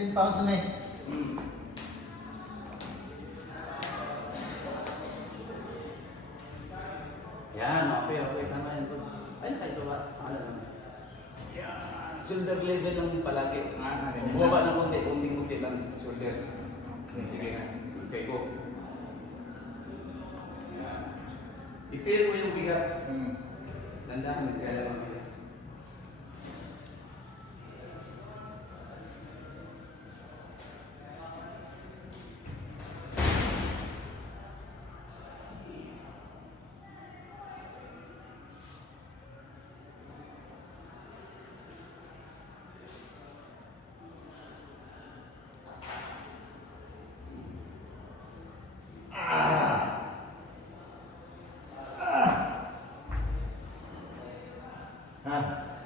10 pounds na eh. Hmm. Yan, okay, okay. Tama yan. Ay, ito ba? Ano naman? Yan. Shoulder level lang palagi. Bumaba ng konti, kunti lang sa shoulder. Okay. Sige na. Okay, go. Yan. I-feel mo yung bigat. Dandahan, kaya lang mabilis. Ha?